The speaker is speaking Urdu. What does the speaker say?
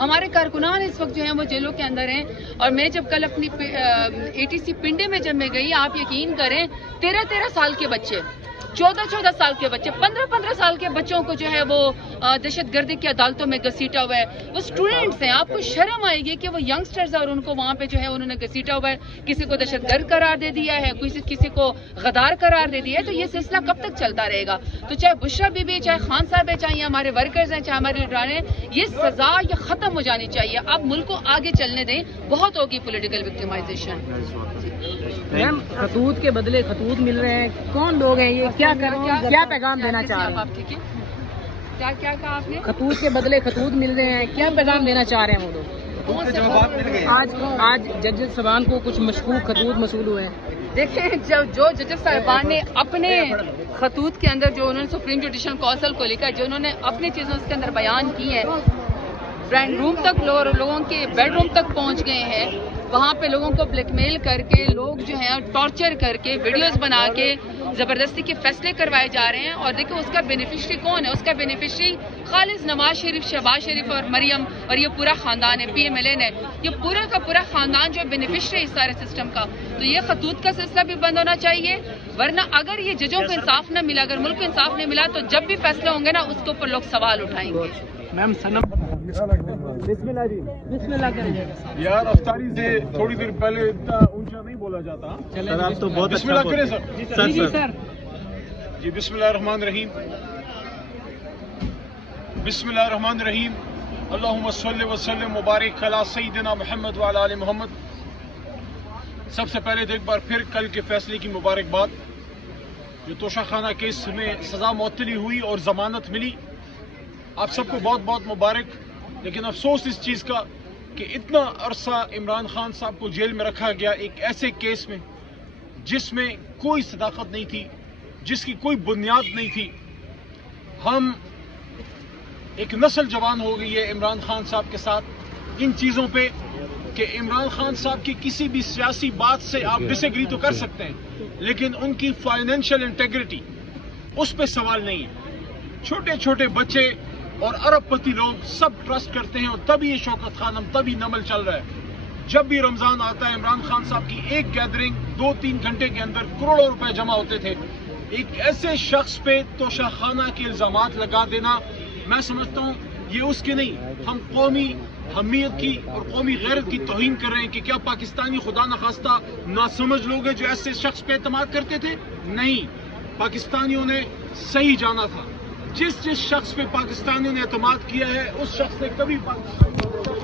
ہمارے کارکنان اس وقت جو ہیں وہ جیلوں کے اندر ہیں. اور میں جب کل اپنی ATC پنڈے میں جب میں گئی, آپ یقین کریں 13 سال کے بچے, 14 سال کے بچے, 15 سال کے بچوں کو جو ہے وہ دہشت گردی کی عدالتوں میں گھسیٹا ہوا ہے. وہ اسٹوڈنٹس ہیں, آپ کو شرم آئے گی کہ وہ ینگسٹرز اور ان کو وہاں پہ جو ہے انہوں نے گھسیٹا ہوا ہے. کسی کو دہشت گرد قرار دے دیا ہے, کسی کو غدار قرار دے دیا ہے. تو یہ سلسلہ کب تک چلتا رہے گا؟ تو چاہے بشرا بی بی, چاہے خان صاحب ہے, چاہے ہمارے ورکرز ہیں, چاہے ہمارے لیڈران ہیں, یہ سزا یہ ختم ہو جانی چاہیے. اب ملک کو آگے چلنے دیں, بہت ہوگی پولیٹیکل وکٹمائزیشن. میم خطوط کے بدلے خطوط مل رہے ہیں, کون لوگ ہیں یہ, کیا پیغام دینا چاہ رہے ہیں آپ؟ ٹھیک ہے, کیا کہا آپ نے؟ خطوط کے بدلے خطوط مل رہے ہیں, کیا پیغام دینا چاہ رہے ہیں وہ لوگ؟ آج ججز صاحبان کو کچھ مشکوک خطوط موصول ہوئے ہیں. دیکھیں, جو ججز صاحبان نے اپنے خطوط کے اندر جو انہوں نے سپریم جوڈیشل کونسل کو لکھا ہے, جو انہوں نے اپنی چیزیں اس کے اندر بیان کی ہیں, ڈرائنگ روم تک لوگوں کے بیڈ روم تک پہنچ گئے ہیں, وہاں پہ لوگوں کو بلیک میل کر کے, لوگ جو ہیں ٹارچر کر کے, ویڈیوز بنا کے زبردستی کے فیصلے کروائے جا رہے ہیں. اور دیکھیں اس کا بینیفیشری کون ہے؟ اس کا بینیفیشری خالص نواز شریف, شہباز شریف اور مریم اور یہ پورا خاندان ہے, PMLN ہے. یہ پورا کا پورا خاندان جو بینیفیشری ہے اس سارے سسٹم کا. تو یہ خطوط کا سلسلہ بھی بند ہونا چاہیے, ورنہ اگر یہ ججوں کو انصاف نہ ملا, اگر ملک کو انصاف نہیں ملا, تو جب بھی فیصلے ہوں گے نا اس کے اوپر لوگ سوال اٹھائیں گے. میم سنم بسم اللہ جی, بسم اللہ کریں یار. افطاری سے تھوڑی دیر پہلے اتنا اونچا نہیں بولا جاتا. سر آپ تو بہت بسم اللہ کریں سر. جی سر. جی بسم اللہ الرحمن الرحیم. بسم اللہ الرحمن الرحیم. اللہم صلی وسلم مبارک علی سیدنا محمد وعلی آل محمد. سب سے پہلے تو ایک بار پھر کل کے فیصلے کی مبارکباد. جو توشہ خانہ کیس میں سزا معطلی ہوئی اور ضمانت ملی, آپ سب کو بہت بہت مبارک. لیکن افسوس اس چیز کا کہ اتنا عرصہ عمران خان صاحب کو جیل میں رکھا گیا ایک ایسے کیس میں جس میں کوئی صداقت نہیں تھی, جس کی کوئی بنیاد نہیں تھی. ہم ایک نسل جوان ہو گئی ہے عمران خان صاحب کے ساتھ ان چیزوں پہ کہ عمران خان صاحب کی کسی بھی سیاسی بات سے آپ ڈس ایگری تو کر سکتے ہیں, لیکن ان کی فائنینشیل انٹیگریٹی اس پہ سوال نہیں ہے. چھوٹے چھوٹے بچے اور ارب پتی لوگ سب ٹرسٹ کرتے ہیں, اور تبھی یہ شوکت خانم, تبھی نمل چل رہا ہے. جب بھی رمضان آتا ہے عمران خان صاحب کی ایک گیدرنگ 2-3 گھنٹے کے اندر کروڑوں روپے جمع ہوتے تھے. ایک ایسے شخص پہ توشہ خانہ کے الزامات لگا دینا, میں سمجھتا ہوں یہ اس کے نہیں, ہم قومی حمیت کی اور قومی غیرت کی توہین کر رہے ہیں. کہ کیا پاکستانی خدا نخواستہ ناسمجھ لوگ ہیں جو ایسے شخص پہ اعتماد کرتے تھے؟ نہیں, پاکستانیوں نے صحیح جانا تھا. جس شخص پہ پاکستانیوں نے اعتماد کیا ہے اس شخص نے کبھی پاکستان